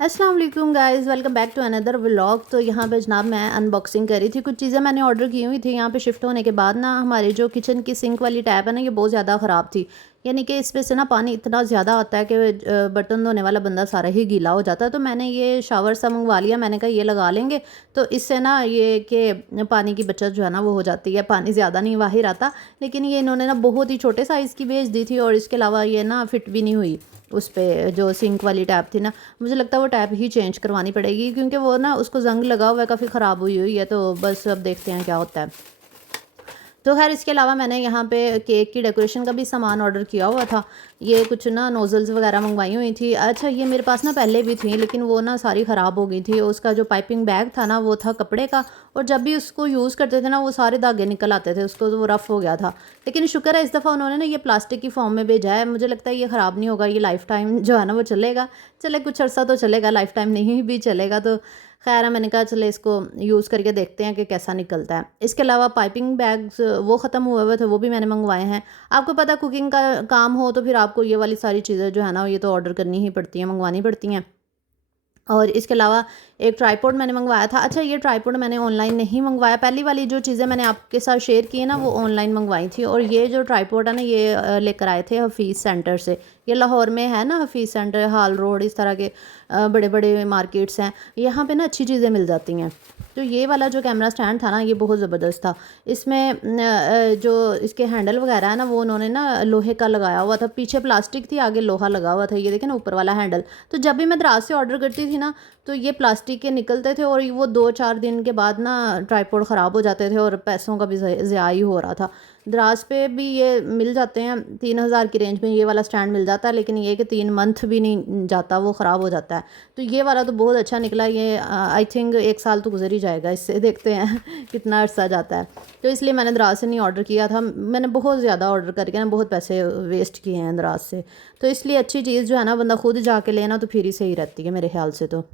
अस्सलाम वालेकुम guys, welcome back to another vlog. तो यहाँ पे जनाब मैं अनबॉक्सिंग कर रही थी। कुछ चीज़ें मैंने ऑर्डर की हुई थी। यहाँ पे शिफ्ट होने के बाद ना हमारे जो किचन की सिंक वाली टैप है ना, ये बहुत ज़्यादा ख़राब थी। यानी कि इस पे से ना पानी इतना ज़्यादा आता है कि बर्तन धोने वाला बंदा सारा ही गीला हो जाता है। तो मैंने ये शावर सा मंगवा लिया। मैंने कहा ये लगा लेंगे तो इससे ना ये कि पानी की बचत जो है ना वो हो जाती है। पानी ज़्यादा नहीं बाहर आता। लेकिन ये इन्होंने ना बहुत ही छोटे साइज़ की भेज दी थी और इसके अलावा ये ना फिट भी नहीं हुई उस पे जो सिंक वाली टैप थी ना। मुझे लगता है वो टैप ही चेंज करवानी पड़ेगी क्योंकि वो ना उसको ज़ंग लगा हुआ है, काफ़ी ख़राब हुई हुई है। तो बस अब देखते हैं क्या होता है। तो ख़ैर इसके अलावा मैंने यहाँ पे केक की डेकोरेशन का भी सामान ऑर्डर किया हुआ था। ये कुछ ना नोज़ल्स वगैरह मंगवाई हुई थी। अच्छा, ये मेरे पास ना पहले भी थी लेकिन वो ना सारी ख़राब हो गई थी। उसका जो पाइपिंग बैग था ना वो था कपड़े का, और जब भी उसको यूज़ करते थे ना वो सारे धागे निकल आते थे, उसको तो वो रफ़ हो गया था। लेकिन शुक्र है इस दफ़ा उन्होंने ना ये प्लास्टिक की फ़ॉर्म में भेजा है। मुझे लगता है ये ख़राब नहीं होगा, ये लाइफ़ टाइम जो है ना वो चलेगा। चले कुछ अर्सा तो चलेगा, लाइफ़ टाइम नहीं भी चलेगा। तो ख़ैर है, मैंने कहा चले इसको यूज़ करके देखते हैं कि कैसा निकलता है। इसके अलावा पाइपिंग बैग्स वो ख़त्म हुए हुए थे, वो भी मैंने मंगवाए हैं। आपको पता है कुकिंग का काम हो तो फिर आपको ये वाली सारी चीज़ें जो है ना ये तो ऑर्डर करनी ही पड़ती हैं, मंगवानी पड़ती हैं। और इसके अलावा एक ट्राइपॉड मैंने मंगवाया था। अच्छा, ये ट्राइपॉड मैंने ऑनलाइन नहीं मंगवाया। पहली वाली जो चीज़ें मैंने आपके साथ शेयर की है ना वो ऑनलाइन मंगवाई थी। और ये जो ट्राइपॉड है ना ये लेकर आए थे हफीज़ सेंटर से। ये लाहौर में है ना, हफीज़ सेंटर, हाल रोड, इस तरह के बड़े बड़े मार्केट्स हैं। यहाँ पे ना अच्छी चीज़ें मिल जाती हैं। तो ये वाला जो कैमरा स्टैंड था ना ये बहुत ज़बरदस्त था। इसमें जो इसके हैंडल वगैरह है ना वो उन्होंने ना लोहे का लगाया हुआ था। पीछे प्लास्टिक थी, आगे लोहा लगा हुआ था। ये देखें ना ऊपर वाला हैंडल। तो जब भी मैं दराज से ऑर्डर करती थी ना तो ये प्लास्टिक के निकलते थे और वो 2-4 दिन के बाद ना ट्राइपॉड ख़राब हो जाते थे और पैसों का भी ज़ाया ही हो रहा था। दराज पे भी ये मिल जाते हैं 3000 की रेंज में, ये वाला स्टैंड मिल जाता है। लेकिन ये कि 3 मंथ भी नहीं जाता, वो ख़राब हो जाता है। तो ये वाला तो बहुत अच्छा निकला। ये आई थिंक 1 साल तो गुजर ही जाएगा इससे, देखते हैं कितना अर्सा जाता है। तो इसलिए मैंने दराज से नहीं ऑर्डर किया था। मैंने बहुत ज़्यादा ऑर्डर करके ना बहुत पैसे वेस्ट किए हैं दराज से। तो इसलिए अच्छी चीज़ जो है ना बंदा खुद जाके लेना तो फिर ही सही रहती है मेरे ख्याल से तो।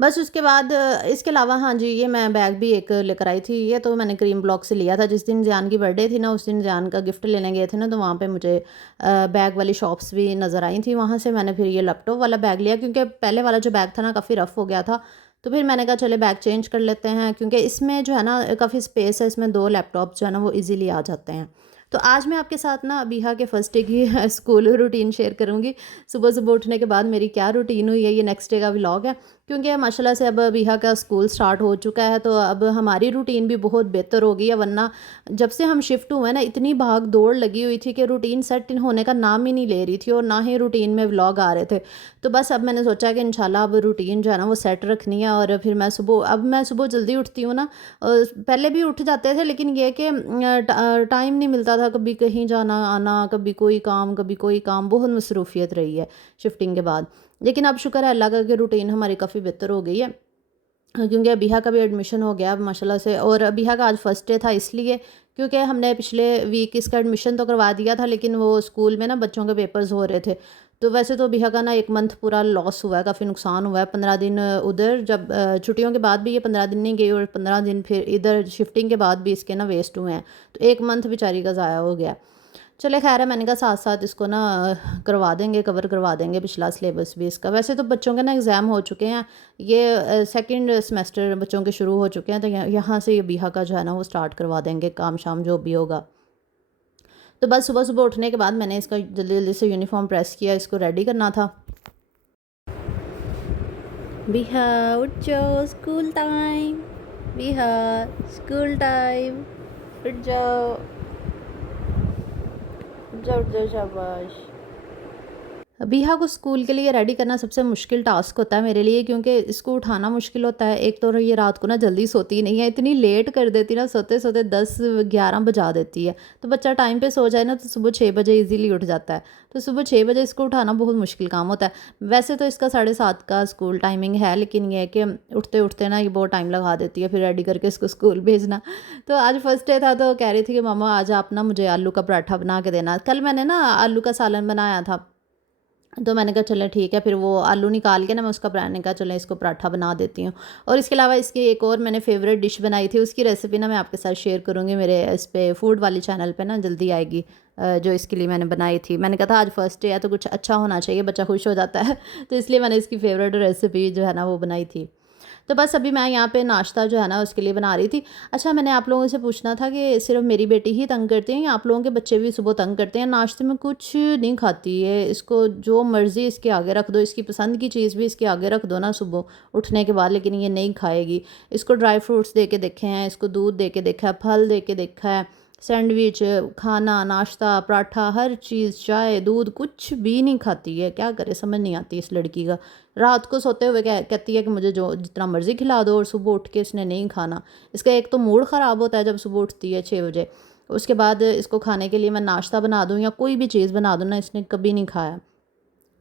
बस उसके बाद इसके अलावा हाँ जी, ये मैं बैग भी एक लेकर आई थी। ये तो मैंने क्रीम ब्लॉक से लिया था। जिस दिन ज़ियान की बर्थडे थी ना उस दिन ज़ियान का गिफ्ट लेने गए थे ना, तो वहाँ पे मुझे बैग वाली शॉप्स भी नज़र आई थी। वहाँ से मैंने फिर ये लैपटॉप वाला बैग लिया क्योंकि पहले वाला जो बैग था ना काफ़ी रफ़ हो गया था। तो फिर मैंने कहा चले बैग चेंज कर लेते हैं क्योंकि इसमें जो है ना काफ़ी स्पेस है, इसमें 2 लैपटॉप जो है ना वो ईज़िली आ जाते हैं। तो आज मैं आपके साथ ना अबीहा के फर्स्ट डे की स्कूल रूटीन शेयर करूँगी। सुबह-सुबह उठने के बाद मेरी क्या रूटीन हुई है, ये नेक्स्ट डे का व्लॉग है। क्योंकि माशाल्लाह से अब अबीहा का स्कूल स्टार्ट हो चुका है तो अब हमारी रूटीन भी बहुत बेहतर हो गई है। वरना जब से हम शिफ्ट हुए ना इतनी भाग दौड़ लगी हुई थी कि रूटीन सेट इन होने का नाम ही नहीं ले रही थी और ना ही रूटीन में व्लॉग आ रहे थे। तो बस अब मैंने सोचा कि इंशाल्लाह अब रूटीन जो है ना वो सेट रखनी है। और फिर मैं सुबह जल्दी उठती हूँ ना। पहले भी उठ जाते थे लेकिन ये कि टाइम नहीं मिलता था, कभी कहीं जाना आना, कभी कोई काम कभी कोई काम, बहुत मसरूफियत रही है शिफ्टिंग के बाद। लेकिन अब शुक्र है अल्लाह का कि रूटीन हमारी काफ़ी बेहतर हो गई है। क्योंकि अबीहा का भी एडमिशन हो गया अब माशाल्लाह से। और अबीहा का आज फर्स्ट डे था इसलिए क्योंकि हमने पिछले वीक इसका एडमिशन तो करवा दिया था लेकिन वो स्कूल में ना बच्चों के पेपर्स हो रहे थे। तो वैसे तो अबीहा का ना 1 मंथ पूरा लॉस हुआ है, काफ़ी नुकसान हुआ है। 15 दिन उधर, जब छुट्टियों के बाद भी ये 15 दिन नहीं गई और 15 दिन फिर इधर शिफ्टिंग के बाद भी इसके ना वेस्ट हुए हैं। तो 1 मंथ बेचारी का ज़ाया हो गया। चले खैर है, मैंने कहा साथ साथ इसको ना करवा देंगे, कवर करवा देंगे पिछला सिलेबस भी इसका। वैसे तो बच्चों के ना एग्ज़ाम हो चुके हैं। ये सेकंड सेमेस्टर बच्चों के शुरू हो चुके हैं। तो यहाँ से ये बीहा का जो है ना वो स्टार्ट करवा देंगे काम शाम जो भी होगा। तो बस सुबह सुबह उठने के बाद मैंने इसका जल्दी जल्दी से यूनिफॉर्म प्रेस किया, इसको रेडी करना था। बीहा उठ जाओ, school time. Biha, school time. उठ जाओ, उठ जाओ, उठ जाओ, शाबाश। बीहा को स्कूल के लिए रेडी करना सबसे मुश्किल टास्क होता है मेरे लिए क्योंकि इसको उठाना मुश्किल होता है। एक तो ये रात को ना जल्दी सोती नहीं है, इतनी लेट कर देती ना, सोते सोते 10-11 बजा देती है। तो बच्चा टाइम पे सो जाए ना तो सुबह 6 बजे इजीली उठ जाता है। तो सुबह 6 बजे इसको उठाना बहुत मुश्किल काम होता है। वैसे तो इसका 7:30 का स्कूल टाइमिंग है लेकिन ये है कि उठते उठते ना ये बहुत टाइम लगा देती है फिर रेडी करके इसको स्कूल भेजना। तो आज फर्स्ट डे था तो कह रही थी कि मम्मा आज आप ना मुझे आलू का पराठा बना के देना। कल मैंने ना आलू का सालन बनाया था। तो मैंने कहा चलो ठीक है, फिर वो आलू निकाल के ना मैं उसका मैंने कहा चलो इसको पराठा बना देती हूँ। और इसके अलावा इसकी एक और मैंने फ़ेवरेट डिश बनाई थी, उसकी रेसिपी ना मैं आपके साथ शेयर करूँगी मेरे इस पे फूड वाली चैनल पे ना जल्दी आएगी। जो इसके लिए मैंने बनाई थी, मैंने कहा था आज फर्स्ट डे है तो कुछ अच्छा होना चाहिए, बच्चा खुश हो जाता है तो इसलिए मैंने इसकी फ़ेवरेट रेसिपी जो है ना वो बनाई थी। तो बस अभी मैं यहाँ पे नाश्ता जो है ना उसके लिए बना रही थी। अच्छा, मैंने आप लोगों से पूछना था कि सिर्फ़ मेरी बेटी ही तंग करती है या आप लोगों के बच्चे भी सुबह तंग करते हैं? नाश्ते में कुछ नहीं खाती है, इसको जो मर्ज़ी इसके आगे रख दो, इसकी पसंद की चीज़ भी इसके आगे रख दो ना सुबह उठने के बाद, लेकिन ये नहीं खाएगी। इसको ड्राई फ्रूट्स दे के देखे हैं, इसको दूध दे के देखा है, फल दे के देखा है, सैंडविच, खाना, नाश्ता, पराठा, हर चीज़, चाय, दूध, कुछ भी नहीं खाती है। क्या करे, समझ नहीं आती इस लड़की का। रात को सोते हुए कहती है कि मुझे जो जितना मर्ज़ी खिला दो, और सुबह उठ के इसने नहीं खाना। इसका एक तो मूड ख़राब होता है जब सुबह उठती है 6 बजे। उसके बाद इसको खाने के लिए मैं नाश्ता बना दूँ या कोई भी चीज़ बना दूँ ना, इसने कभी नहीं खाया।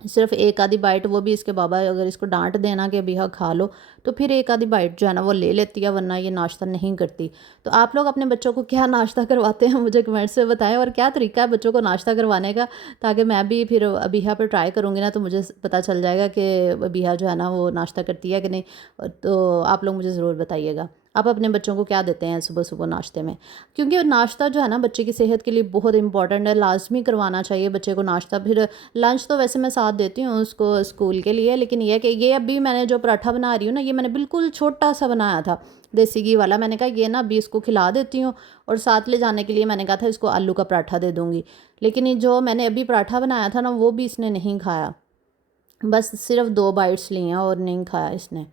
सिर्फ़ एक आधी बाइट, वो भी इसके बाबा अगर इसको डाँट देना कि अभी हाँ खा लो, तो फिर एक आधी बाइट जो है ना वो ले लेती है, वरना ये नाश्ता नहीं करती। तो आप लोग अपने बच्चों को क्या नाश्ता करवाते हैं मुझे कमेंट्स में बताएं, और क्या तरीका है बच्चों को नाश्ता करवाने का, ताकि मैं भी फिर अबीहा पे ट्राई करूँगी ना तो मुझे पता चल जाएगा कि अबीहा जो है ना वो नाश्ता करती है कि नहीं। तो आप लोग मुझे ज़रूर बताइएगा आप अपने बच्चों को क्या देते हैं सुबह सुबह नाश्ते में, क्योंकि नाश्ता जो है ना बच्चे की सेहत के लिए बहुत इंपॉर्टेंट है, लाजमी करवाना चाहिए बच्चे को नाश्ता। फिर लंच तो वैसे मैं साथ देती हूँ उसको स्कूल के लिए, लेकिन ये कि ये अभी मैंने जो पराठा बना रही हूँ ना, ये मैंने बिल्कुल छोटा सा बनाया था देसी घी वाला। मैंने कहा ये ना अभी इसको खिला देती हूँ, और साथ ले जाने के लिए मैंने कहा था इसको आलू का पराठा दे दूँगी। लेकिन ये जो मैंने अभी पराठा बनाया था ना वो भी इसने नहीं खाया, बस सिर्फ 2 बाइट्स ली हैं और नहीं खाया इसने।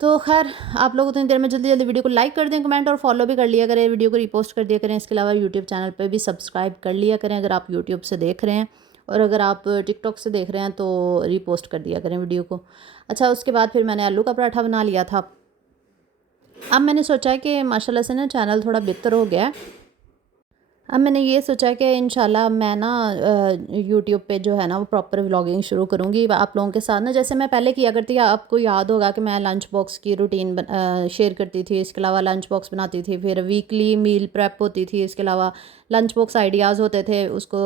तो खैर, आप लोग उतनी देर में जल्दी जल्दी वीडियो को लाइक कर दें, कमेंट और फॉलो भी कर लिया करें, वीडियो को रिपोस्ट कर दिया करें। इसके अलावा यूट्यूब चैनल पे भी सब्सक्राइब कर लिया करें अगर आप यूट्यूब से देख रहे हैं, और अगर आप टिकटॉक से देख रहे हैं तो रिपोस्ट कर दिया करें वीडियो को। अच्छा, उसके बाद फिर मैंने आलू का पराठा बना लिया था। अब मैंने सोचा कि माशाल्लाह से ना चैनल थोड़ा बेहतर हो गया है। अब मैंने ये सोचा कि इंशाल्लाह मैं ना यूट्यूब पे जो है ना वो प्रॉपर व्लॉगिंग शुरू करूँगी आप लोगों के साथ ना, जैसे मैं पहले किया करती। आपको याद होगा कि मैं लंच बॉक्स की रूटीन शेयर करती थी, इसके अलावा लंच बॉक्स बनाती थी, फिर वीकली मील प्रेप होती थी, इसके अलावा लंच बॉक्स आइडियाज़ होते थे, उसको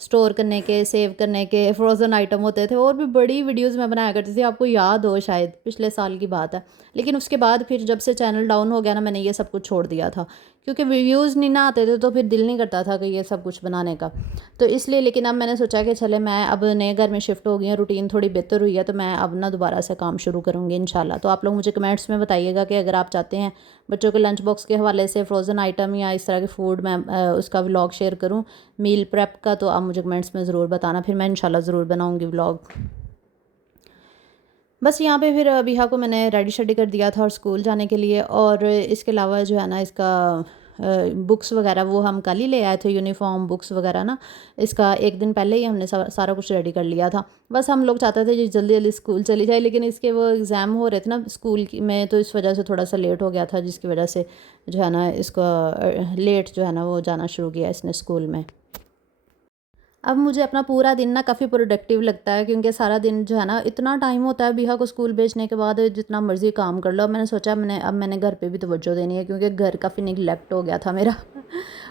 स्टोर करने के, सेव करने के, फ्रोज़न आइटम होते थे, और भी बड़ी वीडियोज़ मैं बनाया करती थी। आपको याद हो शायद, पिछले साल की बात है। लेकिन उसके बाद फिर जब से चैनल डाउन हो गया ना, मैंने ये सब कुछ छोड़ दिया था, क्योंकि व्यूज़ नहीं ना आते थे तो फिर दिल नहीं करता था कि ये सब कुछ बनाने का। तो इसलिए, लेकिन अब मैंने सोचा कि चले मैं अब नए घर में शिफ्ट हो गई हूँ, रूटीन थोड़ी बेहतर हुई है, तो मैं अब ना दोबारा से काम शुरू करूँगी इंशाल्लाह। तो आप लोग मुझे कमेंट्स में बताइएगा कि अगर आप चाहते हैं बच्चों के लंच बॉक्स के हवाले से फ्रोज़न आइटम या इस तरह के फूड मैं उसका व्लॉग शेयर करूँ, मील प्रेप का, तो आप मुझे कमेंट्स में ज़रूर बताना, फिर मैं इंशाल्लाह ज़रूर बनाऊँगी व्लॉग। बस यहाँ पे फिर अबिहा को मैंने रेडी शेडी कर दिया था और स्कूल जाने के लिए, और इसके अलावा जो है ना इसका बुक्स वगैरह वो हम कल ही ले आए थे, यूनिफॉर्म बुक्स वगैरह ना, इसका एक दिन पहले ही हमने सारा कुछ रेडी कर लिया था। बस हम लोग चाहते थे कि जल्दी जल्दी स्कूल चली जाए, लेकिन इसके वो एग्ज़ाम हो रहे थे ना में, तो इस वजह से थोड़ा सा लेट हो गया था, जिसकी वजह से जो है ना इसका लेट जो है ना वो जाना शुरू किया इसने स्कूल में। अब मुझे अपना पूरा दिन ना काफ़ी प्रोडक्टिव लगता है, क्योंकि सारा दिन जो है ना इतना टाइम होता है बिहा को स्कूल भेजने के बाद, जितना मर्ज़ी काम कर लो। अब मैंने सोचा अब मैंने घर पे भी तवज्जो देनी है, क्योंकि घर काफ़ी निगलेक्ट हो गया था मेरा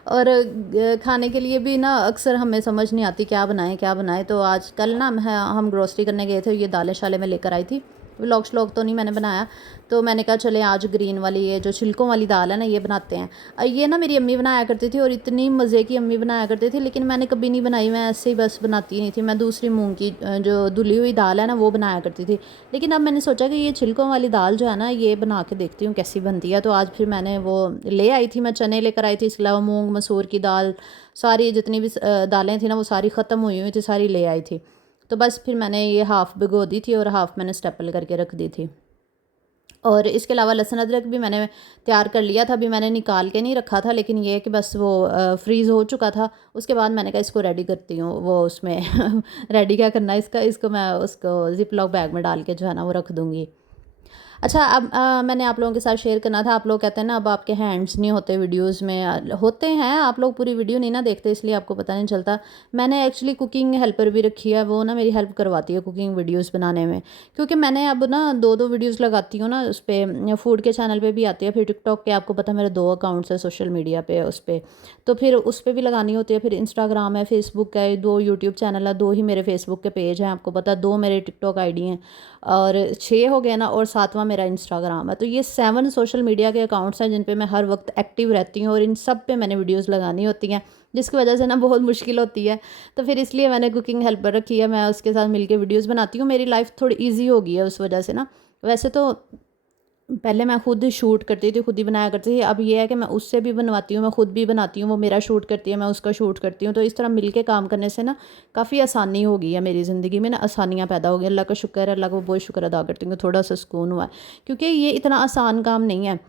और खाने के लिए भी ना अक्सर हमें समझ नहीं आती क्या बनाएं। तो आज कल ना हम ग्रोसरी करने गए थे, ये दालें शालें मैं लेकर आई थी। व्लॉग श्लॉग तो नहीं मैंने बनाया, तो मैंने कहा चले आज ग्रीन वाली ये जो छिलकों वाली दाल है ना ये बनाते हैं। ये ना मेरी अम्मी बनाया करती थी, और इतनी मज़े की अम्मी बनाया करती थी, लेकिन मैंने कभी नहीं बनाई, मैं ऐसे ही बस बनाती नहीं थी। मैं दूसरी मूंग की जो धुली हुई दाल है ना वो बनाया करती थी। लेकिन अब मैंने सोचा कि ये छिलकों वाली दाल जो है ना ये बना के देखती हूँ कैसी बनती है। तो आज फिर मैंने वो ले आई थी, मैं चने लेकर आई थी, इसके अलावा मूँग मसूर की दाल, सारी जितनी भी दालें थी ना वो सारी ख़त्म हुई थी, सारी ले आई थी। तो बस फिर मैंने ये हाफ़ भिगो दी थी और हाफ़ मैंने स्टेपल करके रख दी थी। और इसके अलावा लहसुन अदरक भी मैंने तैयार कर लिया था, अभी मैंने निकाल के नहीं रखा था, लेकिन ये है कि बस वो फ्रीज़ हो चुका था। उसके बाद मैंने कहा इसको रेडी करती हूँ, वो उसमें रेडी क्या करना है इसको मैं उसको ज़िप लॉक बैग में डाल के जो है ना वो रख दूँगी। अच्छा अब मैंने आप लोगों के साथ शेयर करना था। आप लोग कहते हैं ना अब आपके हैंड्स नहीं होते वीडियोस में, होते हैं, आप लोग पूरी वीडियो नहीं ना देखते इसलिए आपको पता नहीं चलता। मैंने एक्चुअली कुकिंग हेल्पर भी रखी है, वो ना मेरी हेल्प करवाती है कुकिंग वीडियोस बनाने में। क्योंकि मैंने अब ना दो दो वीडियोस लगाती हूँ ना, उस पर फूड के चैनल पे भी आती है, फिर टिकटॉक के आपको पता है मेरे दो अकाउंट्स है सोशल मीडिया पे, उस पर तो फिर उस पर भी लगानी होती है। फिर इंस्टाग्राम है, फेसबुक है, दो यूट्यूब चैनल है, दो ही मेरे फेसबुक के पेज हैं आपको पता, दो मेरे टिकटॉक आईडी हैं, और 6 हो गए ना, और 7वां मेरा इंस्टाग्राम है। तो ये 7 सोशल मीडिया के अकाउंट्स हैं जिन पे मैं हर वक्त एक्टिव रहती हूँ, और इन सब पे मैंने वीडियोस लगानी होती हैं, जिसकी वजह से ना बहुत मुश्किल होती है। तो फिर इसलिए मैंने कुकिंग हेल्पर रखी है, मैं उसके साथ मिलके वीडियोस बनाती हूँ। मेरी लाइफ थोड़ी ईजी हो गई है उस वजह से ना। वैसे तो पहले मैं खुद शूट करती थी, खुद ही बनाया करती थी। अब ये है कि मैं उससे भी बनवाती हूँ, मैं खुद भी बनाती हूँ, वो मेरा शूट करती है, मैं उसका शूट करती हूँ। तो इस तरह मिल के काम करने से ना काफ़ी आसानी हो गई है मेरी ज़िंदगी में ना, आसानियाँ पैदा हो गई। अल्लाह का शुक्र है, अल्लाह का बहुत शुक्र अदा करती हूँ, थोड़ा सा सुकून हुआ है। क्योंकि ये इतना आसान काम नहीं है।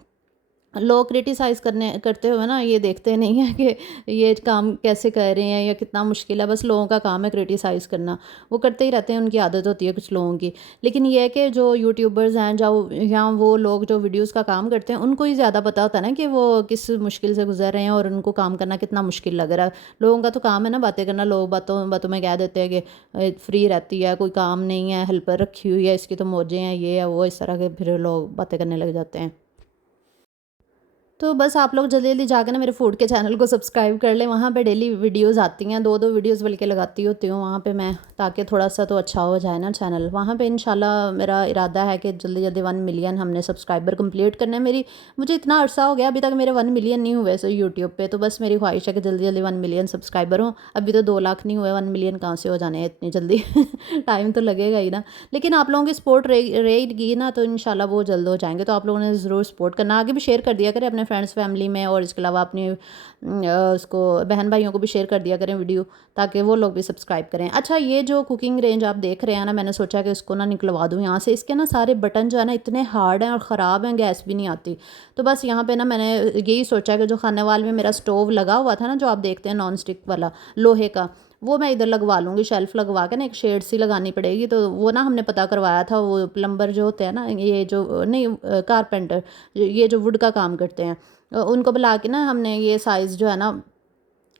लोग क्रिटिसाइज़ करते हुए ना ये देखते नहीं हैं कि ये काम कैसे कर रहे हैं या कितना मुश्किल है। बस लोगों का काम है क्रिटिसाइज़ करना, वो करते ही रहते हैं, उनकी आदत होती है कुछ लोगों की। लेकिन ये है कि जो यूट्यूबर्स हैं, जो या वो लोग जो वीडियोस का काम करते हैं, उनको ही ज़्यादा पता होता है ना कि वो किस मुश्किल से गुजर रहे हैं और उनको काम करना कितना मुश्किल लग रहा है। लोगों का तो काम है ना बातें करना, लोग बातों बातों में कह देते हैं कि फ्री रहती है, कोई काम नहीं है, हेल्पर रखी हुई है, इसकी तो मौजें हैं, ये है वो, इस तरह के फिर लोग बातें करने लग जाते हैं। तो बस आप लोग जल्दी-जल्दी जाके ना मेरे फूड के चैनल को सब्सक्राइब कर लें, वहाँ पे डेली वीडियोज़ आती हैं, 2-2 वीडियोज़ बल्कि लगाती होती हूँ वहाँ पे मैं, ताकि थोड़ा-सा तो अच्छा हो जाए ना चैनल। वहाँ पे इंशाल्लाह मेरा इरादा है कि जल्दी-जल्दी 1 मिलियन हमने सब्सक्राइबर कंप्लीट करने हैं। मुझे इतना अरसा हो गया, अभी तक मेरे 1 मिलियन नहीं हुए सो यूट्यूब पे, तो बस मेरी ख्वाहिश है कि जल्दी-जल्दी 1 मिलियन सब्सक्राइबर हों। अभी तो 2 लाख नहीं हुए, 1 मिलियन कहाँ से हो जाने हैं इतनी जल्दी टाइम तो लगेगा ही ना। लेकिन आप लोगों की सपोर्ट रहेगी ना तो इंशाल्लाह वो जल्द हो जाएँगे। तो आप लोगों ने ज़रूर सपोर्ट करना, आगे भी शेयर कर दिया करें अपने फ्रेंड्स फैमिली में, और इसके अलावा अपनी उसको बहन भाइयों को भी शेयर कर दिया करें वीडियो, ताकि वो लोग भी सब्सक्राइब करें। अच्छा, ये जो कुकिंग रेंज आप देख रहे हैं ना, मैंने सोचा कि इसको ना निकलवा दूँ यहाँ से। इसके ना सारे बटन जो है ना इतने हार्ड हैं और ख़राब हैं, गैस भी नहीं आती। तो बस यहाँ पे ना मैंने यही सोचा कि जो खानेवाल में मेरा स्टोव लगा हुआ था ना, जो आप देखते हैं नॉन स्टिक वाला लोहे का, वो मैं इधर लगवा लूँगी, शेल्फ़ लगवा के ना एक शेड सी लगानी पड़ेगी। तो वो ना हमने पता करवाया था, वो प्लम्बर जो होते हैं ना, ये जो नहीं कारपेंटर, ये जो वुड का काम करते हैं, उनको बुला के ना हमने ये साइज़ जो है ना,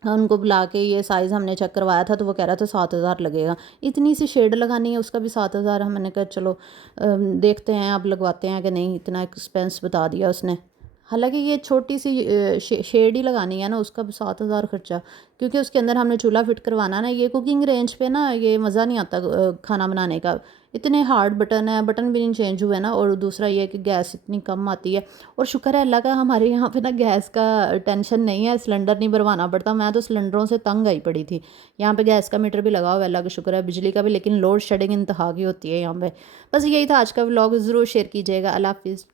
उनको बुला के ये साइज़ हमने चेक करवाया था, तो वो कह रहा था 7,000 लगेगा। इतनी सी शेड लगानी है, उसका भी 7,000। मैंने कहा चलो देखते हैं अब लगवाते हैं कि नहीं, इतना एक्सपेंस बता दिया उसने। हालाँकि ये छोटी सी शेड ही लगानी है ना, उसका भी 7,000 खर्चा, क्योंकि उसके अंदर हमने चूल्हा फिट करवाना ना। ये कुकिंग रेंज पे ना ये मज़ा नहीं आता खाना बनाने का। इतने हार्ड बटन है, बटन भी नहीं चेंज हुए ना, और दूसरा ये कि गैस इतनी कम आती है। और शुक्र है अल्लाह का, हमारे यहाँ पे ना गैस का टेंशन नहीं है, सिलेंडर नहीं भरवाना पड़ता। मैं तो सिलेंडरों से तंग आई पड़ी थी। यहाँ पे गैस का मीटर भी लगा हुआ है अल्लाह का शुक्र है, बिजली का भी, लेकिन लोड शेडिंग इंतहा की होती है यहाँ पे। बस यही था आज का व्लॉग, ज़रूर शेयर कीजिएगा। अल्लाह हाफ़िज़।